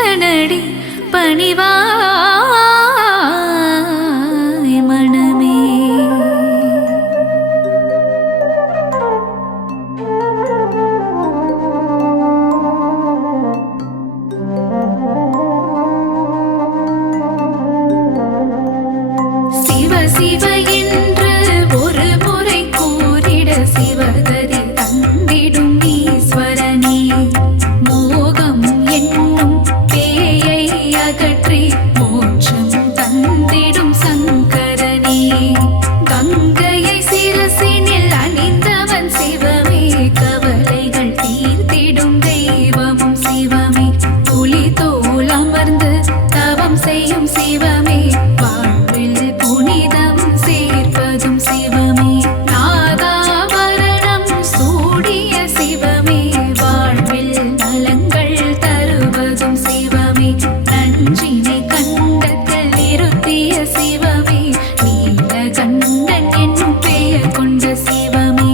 ஈசனடி பணிவாய் மனமே. சிவ சிவ என்று ஒரு முறை கூறிட சிவகதி தந்திடும் ஈஸ்வரனே. மோகம் என்னும் பேயை அகற்றி மோட்சம் தந்திடும் சங்கரனே. கங்கையை சிரசினில் அணிந்தவன் சிவமே. கவலைகள் தீர்த்திடும் தெய்வமும் சிவமே. புலி தோல் அமர்ந்து தவம் செய்யும் சிவமே. வாழ்வில் புனிதம் சேர்ப்பதும் சிவமே. நாகாபரணம் சூடிய சிவமே. வாழ்வில் நலங்கள் தருவதும் சிவமே. நஞ்சினை கண்டத்தில் நிறுத்திய சிவமே. நீலகண்டன் என்னும் பெயர் கொண்ட சிவமே.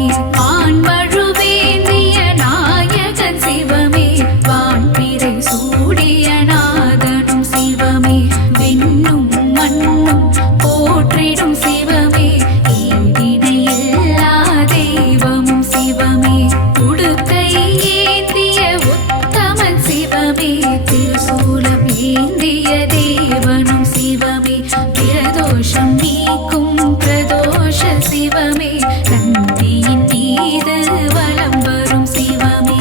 ஆண்மழுவேந்திய நாயகன் சிவமே. வான்பிறை சூடிய நாதனும் சிவமே. விண்ணும் மண்ணும் போற்றிடும் சிவமே. ஈடினை எல்லா தெய்வமும் சிவமே. உடுக்கை ஏந்திய உத்தமன் சிவமே. திருசூலம் ஏந்திய தேவனும் சிவமே. பிரதோஷம் நீக்கும் பிரதோஷ சிவமே. நந்தியின் மீது வலம் வரும் சிவமே.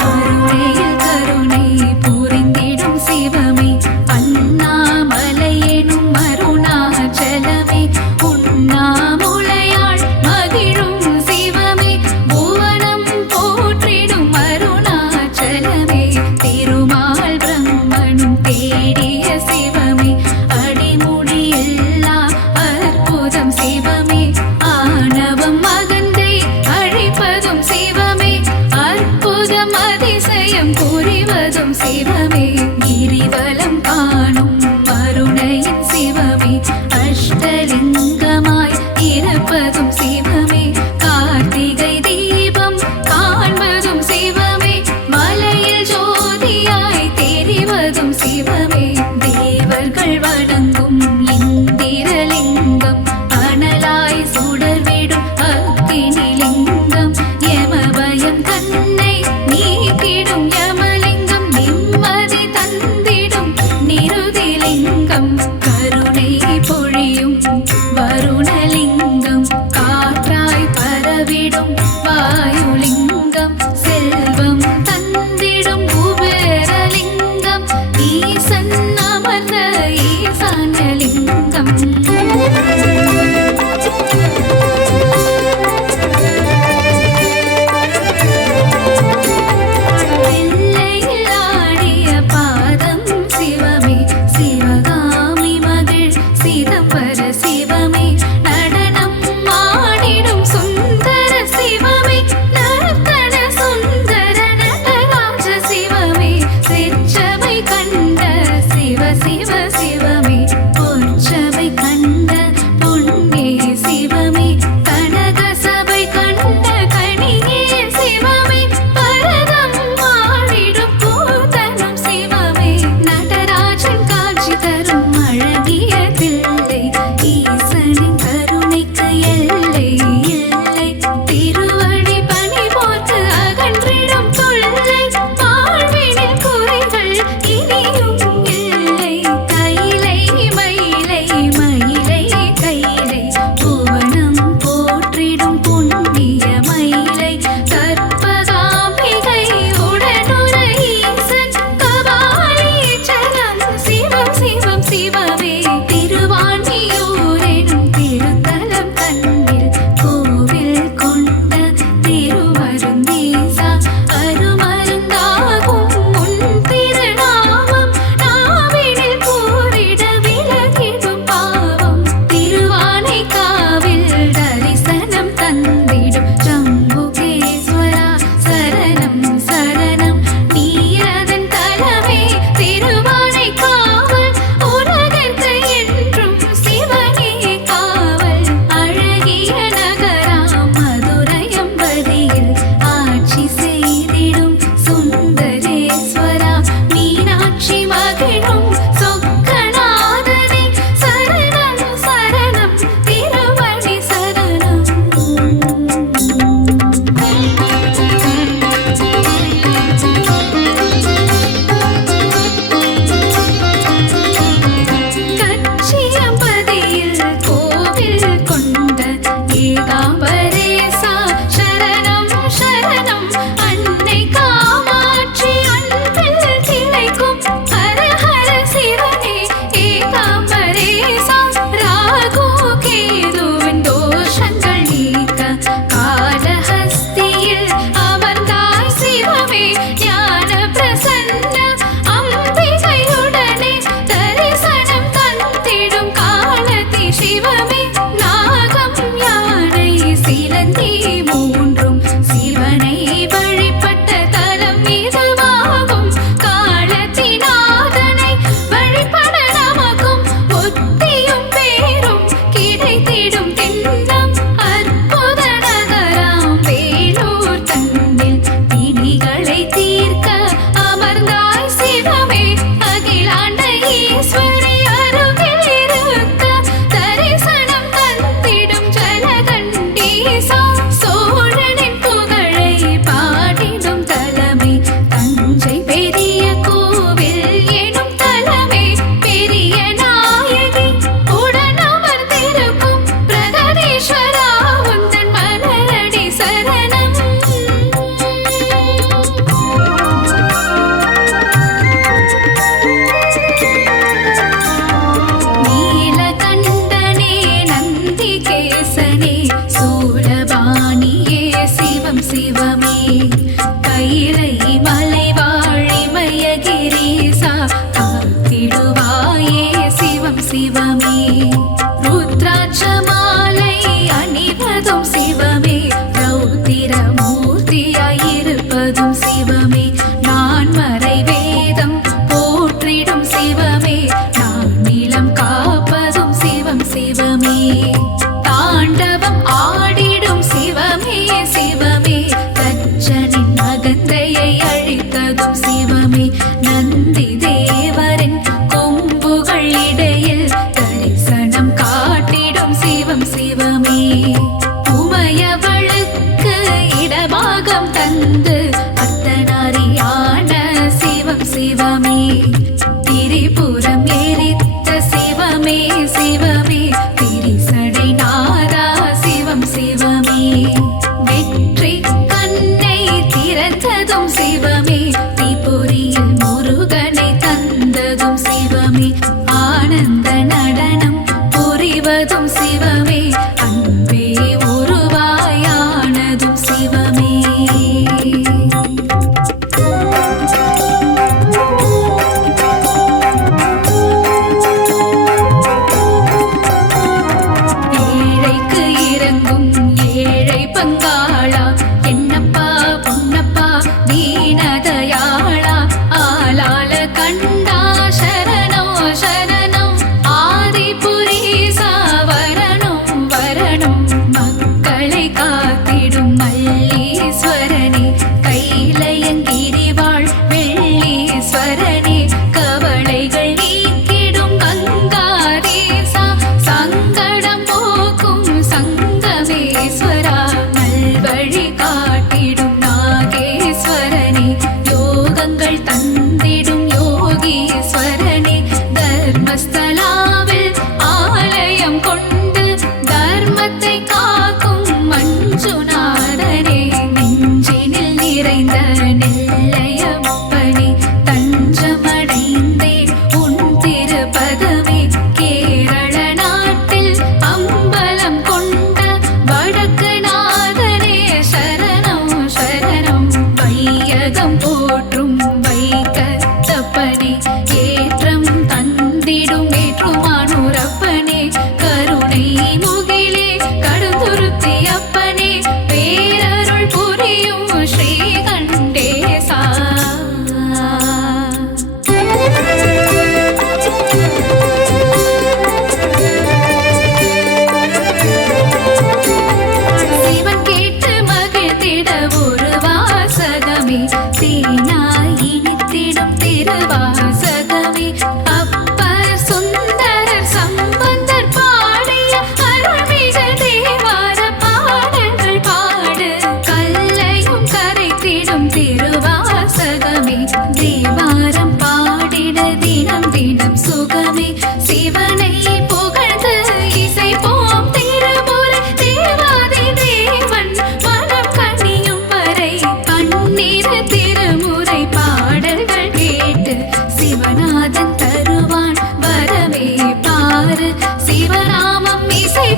கருணையில் கருணை புரிந்திடும் சிவமே. அண்ணாமலை எனும் அருணாச்சலமே. உண்ணாமுலையாள் மகிழும் சிவமே. புவனம் போற்றிடும் அருணாச்சலமே. திருமால் பிரம்மனும் தேடிய சிவமே. அடிமுடி எல்லா அற்புதம் சிவமே. ஆணவம் அகந்தை அழிப்பதும் சிவமே. அற்புதம் அதிசயம் புரிவதும் சிவமே. கிரிவலம் காணும் அருணையின் சிவமே. அஷ்டலிங்கமாய்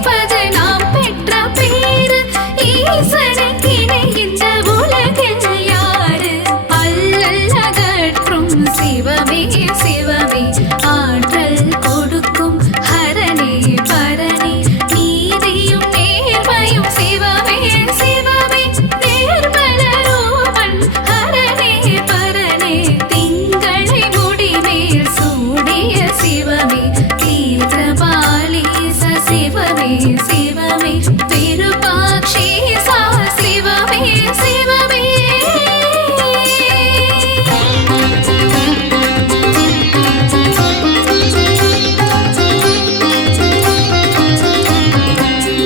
நினைப்பது நாம் பெற்ற பேரு. ஈசனுக்கு இணை இந்த உலகில் யாரு? அல்லல் அகற்றும் சிவமே சிவமே, ஆற்றல் கொடுக்கும் ஹரனே பரனே, நீதியும் நேர்மையும் சிவமே சிவமே, நேர்மல ரூபன் ஹரனே பரனே, திங்களை முடிமேல் சூடிய சிவமே, தீர்த்தபாலீச சிவமே சிவமே, விருபாக்ஷீசா சிவமே சிவமே.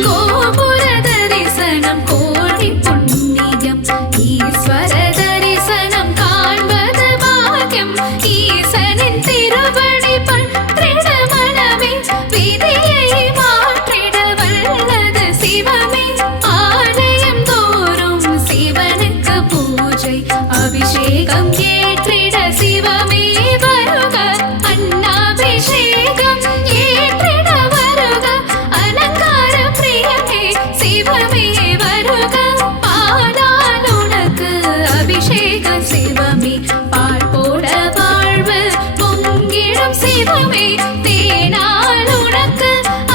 கோபுர தரிசனம் கோடி புண்ணியம், ஈஸ்வர தரிசனம் காண்பது பாக்கியம், ஈசனின் திருவடி பற்றிட மனமே, விதியை மாற்றிட வல்லது சிவமே, ஆலயம் தோறும் சிவனுக்கு பூஜை, அபிஷேகம் ஏற்றிட சிவமே வருக, அன்னாபிஷேகம் ஏற்றிட வருக, அலங்கார பிரியமே சிவமே வருக, பாலால் உனக்கு அபிஷேகம் சிவமே, பால் போட வாழ்வு பொங்கிடும் சிவமே, தேனால் உனக்கு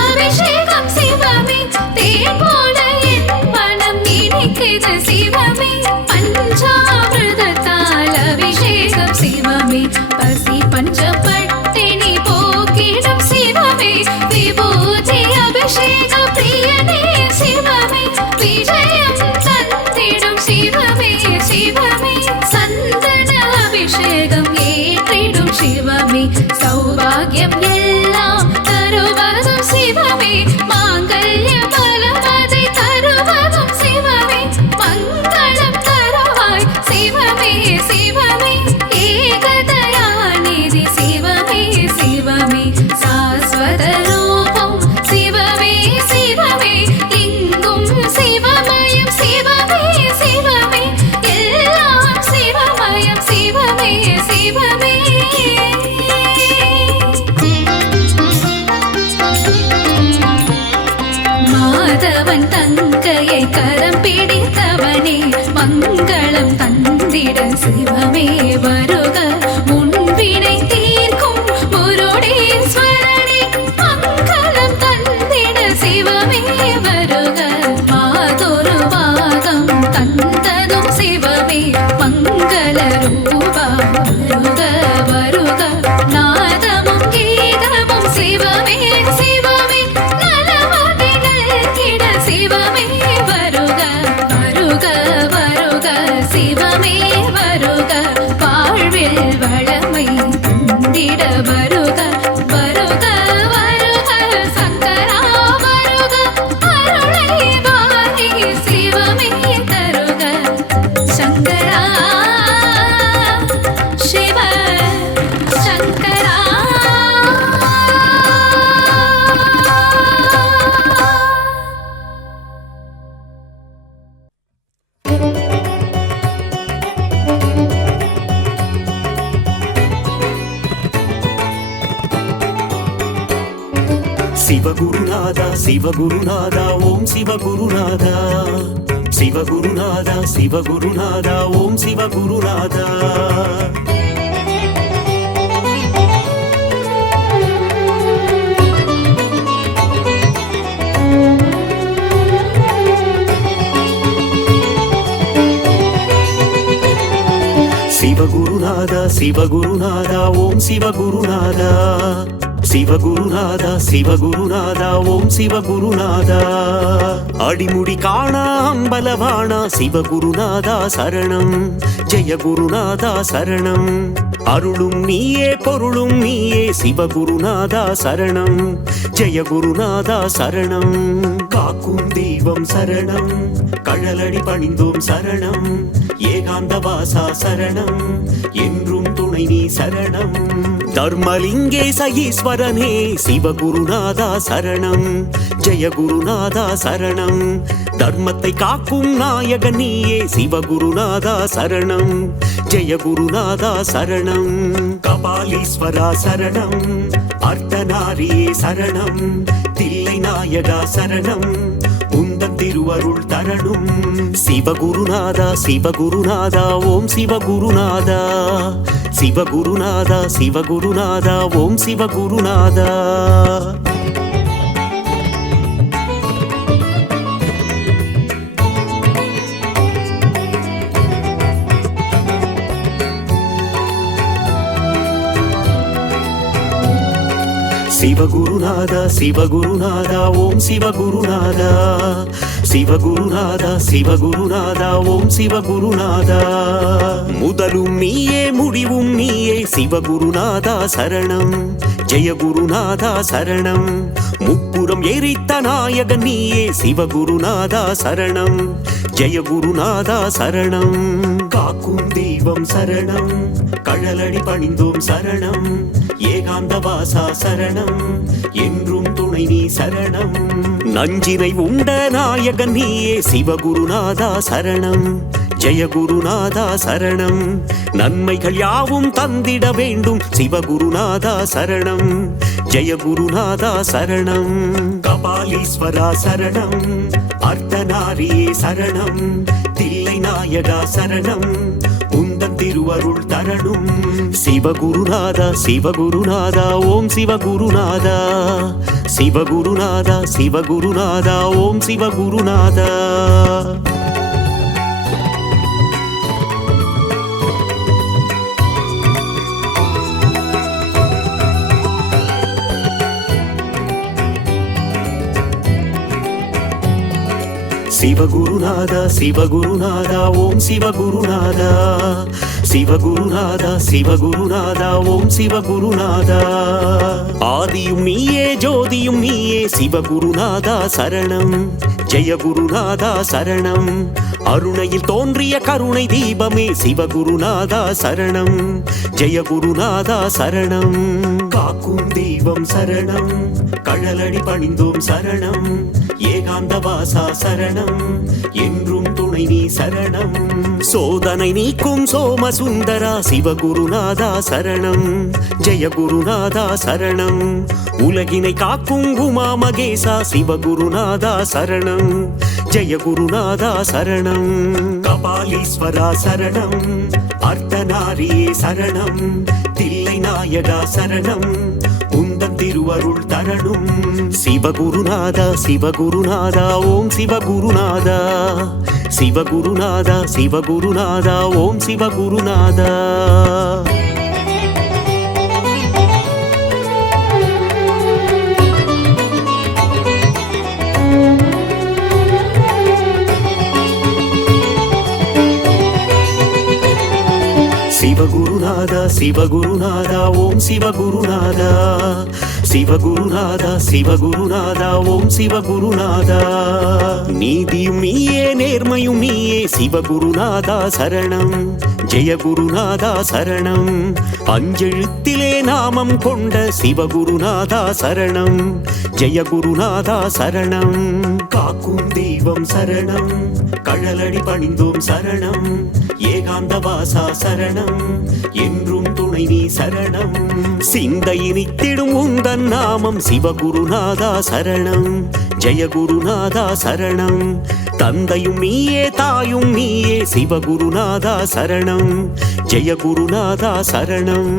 அபிஷேகம் சிவமே, தேன் போல என் மனம் இனிக்குது சிவமே, பஞ்சாமிர்தத்தால் அபிஷேகம் சிவமே, பசி பஞ்சப்பட்டினி போக்கிடும் சிவமே, விபூதி அபிஷேக பிரியனே சிவமே, விஜயம் தந்திடும் சிவமே சிவமே, சந்தன அபிஷேகம் ஏற்றிடும் சிவமே, சௌபாகியம் எல்லாம் தருவதும் சிவமே, மாங்கல்ய பலமதை தருவதும் சிவமே, மங்களம் தருவாய் சிவமே சிவமே, ஏகதயாநிதி சிவமே சிவமே, சாஸ்வத ரூபம் சிவமே சிவமே, இங்கும் சிவமயம் சிவமே சிவமே, எல்லாம் சிவமயம் சிவமே சிவமே. மாதவன் தங்கையை கரம் பிடித்தவனே, மங்களம் தந்திட சிவமே வருக, முன்பினை தீர்க்கும் முருடேஸ்வரனே, மங்களம் தந்திட சிவமே வருக, மாதொரு பாகம் தந்ததும் சிவமே, மங்கள ரூபா வருக வருக, நாதமும் கீதமும் சிவமே சிவமே, நலமதிகள் கிட சிவமே வருக வருக வருக, சிவமே வருக, வாழ்வில் வளமை தந்திட வருக வருக வருக, சங்கரா வருக, அருளை வாரி சிவமே தருக, சங்கரா சிவ சங்கரா. சிவகுருநாதா சிவகுருநாதா ஓம் சிவகுருநாதா, சிவகுருநாதா சிவகுருநாதா ஓம் சிவகுருநாதா. சிவகுருநாதா சிவகுருநாதா ஓம் சிவகுருநாதா, சிவகுருநாதா சிவகுருநாதா ஓம் சிவகுருநாதா. அடிமுடி காணா அம்பலவாணா சிவகுருநாதா சரணம், ஜெய குருநாதா சரணம், அருளும் நீயே பொருளும் நீயே சிவகுருநாதா சரணம், ஜெய குருநாதா சரணம், காக்கும் தெய்வம் தெய்வம் சரணம் கழலடி பணிந்தோம் சரணம் ஏகாந்த வாசா சரணம் என்றும் துணை நீ சரணம் தர்மலிங்கேச ஈஸ்வரனே சிவகுருநாதா சரணம் ஜெயகுருநாதா சரணம் தர்மத்தை காக்கும் நாயகன் நீயே சிவகுருநாதா சரணம் ஜெயகுருநாதா சரணம் கபாலீஸ்வரா சரணம் அர்த்தநாரியே சரணம் தில்லை நாயகா சரணம் உந்தன் திருவருள் தரணும் சிவகுருநாதா சிவகுருநாதா ஓம் சிவகுருநாதா சிவகுருநாதா சிவகுருநாதா ஓம் சிவகுருநாதா சிவகுருநாதா சிவகுருநாதா ஓம் சிவகுருநாதா சிவகுருநாதா சிவகுருநாதா ஓம் சிவகுருநாதா முதலும் நீயே முடிவும் நீயே சிவகுருநாதா சரணம் ஜெயகுருநாதா சரணம் முப்புறம் எரித்த நாயகன் நீயே சிவகுருநாதா சரணம் ஜெயகுருநாதா சரணம் காக்கும் தெய்வம் சரணம் கழலடி பணிந்தோம் சரணம் ஏகாந்த வாசா சரணம் என்றும் துணை நீ சரணம் நஞ்சினை உண்ட நாயகன் நீயே சிவகுருநாதா சரணம் ஜெயகுருநாதா சரணம் நன்மைகள் யாவும் தந்திட வேண்டும் சிவகுருநாதா சரணம் ஜெயகுருநாதா சரணம் கபாலீஸ்வரா சரணம் அர்த்தநாரியே சரணம் தில்லை நாயகா சரணம் உந்தன் திருவருள் தரணும் சிவகுருநாதா சிவகுருநாதா ஓம் சிவகுருநாதா சிவகுருநாதா சிவகுருநாதா ஓம் சிவகுருநாதா சிவகுருநாதா சிவகுருநாதா ஓம் சிவகுருநாதா சிவகுருநாதா சிவகுருநாதா ஓம் சிவகுருநாதா ஆதியும் நீயே ஜோதியும் நீயே சிவகுருநாதா சரணம் ஜெயகுருநாதா சரணம் அருணையில் தோன்றிய கருணை தீபமே சிவகுருநாதா சரணம் ஜெயகுருநாதா சரணம் காக்கும் தெய்வம் சரணம் கழலடி பணிந்தோம் சரணம் ஏகாந்த வாசா சரணம் என்றும் துணை நீ சரணம் சோதனை நீக்கும் சோமசுந்தரா சிவகுருநாதா சரணம் ஜெயகுருநாதா சரணம் உலகினை காக்கும் உமா மகேசா சிவகுருநாதா சரணம் ஜெயகுருநாதா சரணம் கபாலீஸ்வரா சரணம் அர்த்தநாரியே சரணம் தில்லை நாயகா சரணம் உந்தன் திருவருள் தரணும் சிவகுருநாதா சிவகுருநாதா ஓம் சிவகுருநாதா சிவகுருநாதா சிவகுருநாதா ஓம் சிவகுருநாதா சிவகுருநாதா சிவகுருநாதா ஓம் சிவகுருநாதா சிவகுருநாதா சிவகுருநாதா ஓம் சிவகுருநாதா நீதியும் நீயே நேர்மையும் நீயே சிவகுருநாதா சரணம் ஜெயகுருநாதா சரணம் அஞ்செழுத்திலே நாமம் கொண்ட சிவகுருநாதா சரணம் ஜெயகுருநாதா சரணம் காக்கும் தெய்வம் சரணம் கழலடி பணிந்தோம் சரணம் ஏகாந்த வாசா சரணம் என்றும் துணை நீ சரணம் சிந்தையினித்திடும் உந்தன் நாமம் சிவகுருநாதா சரணம் ஜெயகுருநாதா சரணம் தந்தையும் நீயே தாயும் நீயே சிவகுருநாதா சரணம் ஜெயகுருநாதா சரணம்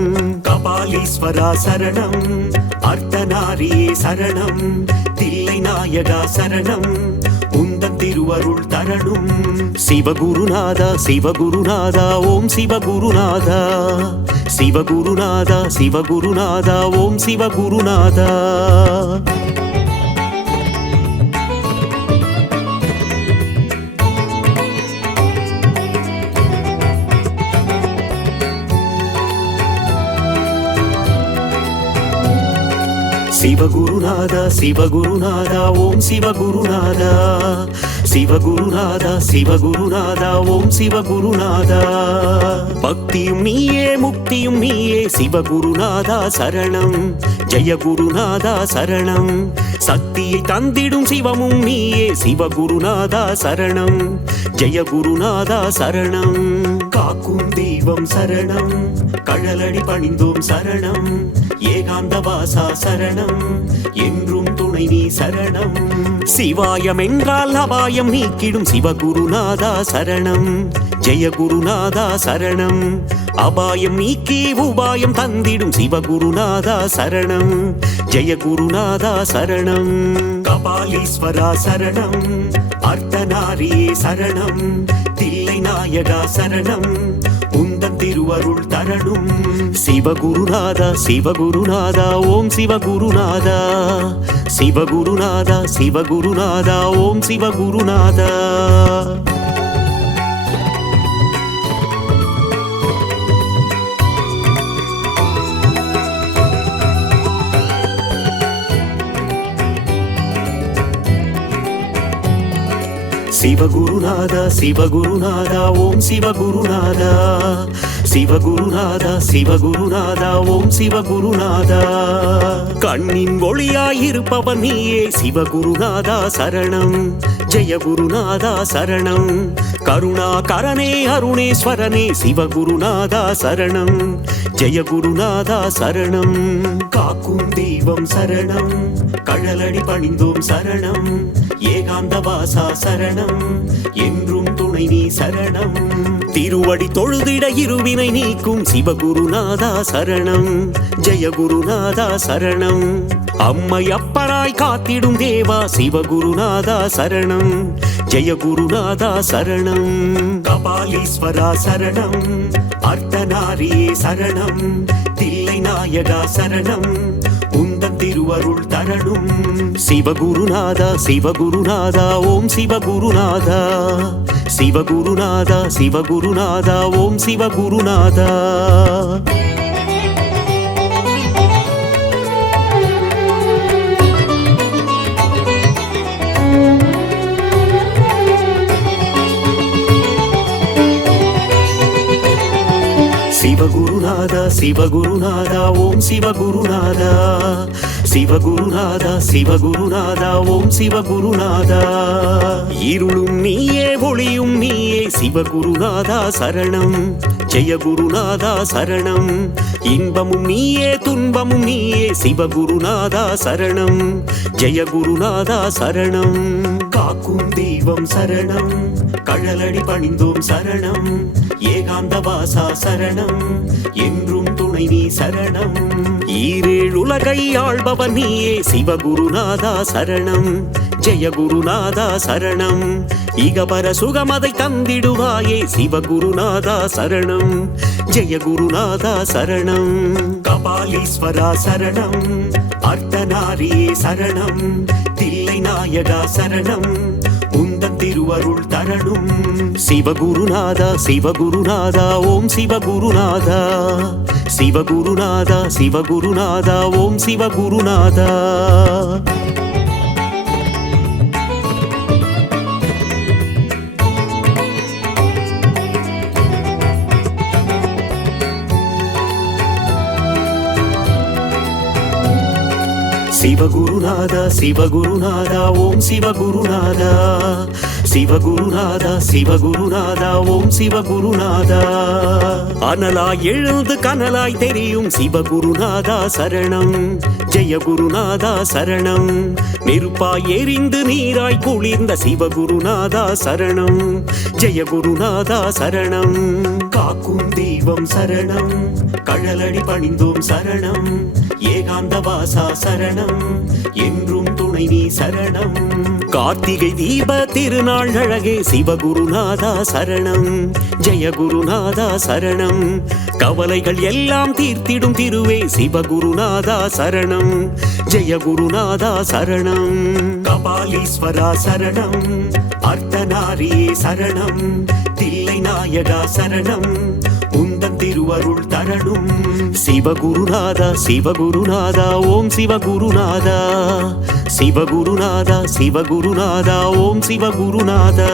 கபாலீஸ்வரா சரணம் அர்த்தநாரியே சரணம் தில்லை நாயகா சரணம் உந்தன் திருவருள் தரணும் சிவகுருநாதா சிவகுருநாதா ஓம் சிவகுருநாதா சிவகுருநாதா சிவகுருநாதா ஓம் சிவகுருநாதா சிவகுருநாதா சிவகுருநாதா ஓம் சிவகுருநாதா சிவகுருநாதா சிவகுருநாதா ஓம் சிவகுருநாதா பக்தியும் நீயே முக்தியும் நீயே சிவகுருநாதா சரணம் ஜெய குருநாதா சரணம் சக்தியை தந்திடும் சிவமும் நீயே சிவகுருநாதா சரணம் ஜெய குருநாதா சரணம் காக்கும் தெய்வம் சரணம் கழலடி பணிந்தோம் சரணம் ஏகாந்த வாசா சரணம் என்றும் துணை நீ சரணம் சிவாயம் என்றால் அபாயம் நீக்கிடும் சிவகுருநாதா சரணம் ஜெய குருநாதா சரணம் அபாயம் நீக்கி உபாயம் தந்திடும் சிவகுருநாதா சரணம் ஜெய குருநாதா சரணம் கபாலீஸ்வரா சரணம் அர்த்தநாரியே சரணம் தில்லை நாயகா சரணம் உந்தன் திருவருள் தரணும் சிவகுருநாதா சிவகுருநாதா ஓம் சிவகுருநாதா சிவகுருநாதா சிவகுருநாதா ஓம் சிவகுருநாதா சிவகுருநாதா சிவகுருநாதா ஓம் சிவகுருநாதா சிவகுருநாதா சிவகுருநாதா ஓம் சிவகுருநாதா கண்ணின் ஒளியாயிருப்பவன் நீயே சிவகுருநாதா சரணம் ஜெய குருநாதா சரணம் கருணாகரனே அருணேஸ்வரனே சிவகுருநாதா சரணம் ஜெய குருநாதா சரணம் காக்கும் தெய்வம் சரணம் கழலடி பணிந்தோம் சரணம் ஏகாந்த வாசா சரணம் என்றும் துணை நீ சரணம் திருவடி தொழுதிட இருவினை நீக்கும் சிவகுருநாதா சரணம் ஜெய குருநாதா சரணம் அம்மை அப்பராய் காத்திடும் தேவா சிவகுருநாதா சரணம் ஜெய குருநாதா சரணம் கபாலீஸ்வரா சரணம் அர்த்தநாரியே சரணம் தில்லை நாயகா சரணம் உந்தன் திருவருள் தரணும் சிவகுருநாதா சிவகுருநாதா ஓம் சிவகுருநாதா சிவகுருநாதா சிவகுருநாதா ஓம் சிவகுருநாதா சிவகுருநாதா சிவகுருநாதா ஓம் சிவகுருநாதா சிவகுருநாதா சிவகுருநாதா ஓம் சிவகுருநாதா இருளும் நீயே ஒளியும் நீயே சிவகுருநாதா சரணம் ஜெய குருநாதா சரணம் இன்பமும் நீயே துன்பமும் நீயே சிவகுருநாதா சரணம் ஜெய குருநாதா சரணம் காக்கும் தெய்வம் சரணம் கழலடி பணிந்தோம் சரணம் ஏகாந்த வாசா சரணம் என்றும் துணை நீ சரணம் ஈரேழுலகை ஆள்பவன் நீயே சிவகுருநாதா சரணம் ஜெய குருநாதா சரணம் இகபர சுகமதை தந்திடுவாயே சிவகுருநாதா சரணம் ஜெய குருநாதா சரணம் கபாலீஸ்வரா சரணம் அர்த்தநாரியே சரணம் தில்லை நாயகா சரணம் உந்தன் திருவருள் தரணும் சிவகுருநாதா சிவகுருநாதா ஓம் சிவகுருநாதா சிவகுருநாதா சிவகுருநாதா ஓம் சிவகுருநாதா சிவகுருநாதா சிவகுருநாதா ஓம் சிவகுருநாதா சிவகுருநாதா சிவகுருநாதா ஓம் சிவகுருநாதா அனலாய் எழுந்து கனலாய் தெரியும் சிவகுருநாதா சரணம் ஜெய குருநாதா சரணம் நெருப்பாய் எரிந்து நீராய் குளிர்ந்த சிவகுருநாதா சரணம் ஜெய குருநாதா சரணம் காக்கும் தெய்வம் சரணம் கழலடி பணிந்தோம் சரணம் ஏகாந்த வாசா சரணம் என்றும் துணை நீ சரணம் கார்த்திகை தீப திருநாள் அழகே சிவகுருநாதா சரணம் ஜெய குருநாதா சரணம் கவலைகள் எல்லாம் தீர்த்திடும் திருவே சிவகுருநாதா சரணம் ஜெய குருநாதா சரணம் கபாலீஸ்வரா சரணம் அர்த்தநாரியே சரணம் தில்லை நாயகா சரணம் உந்தன் திருவருள் தரணும். சிவகுருநாதா சிவகுருநாதா ஓம் சிவகுருநாதா, சிவகுருநாதா சிவகுருநாதா ஓம் சிவகுருநாதா.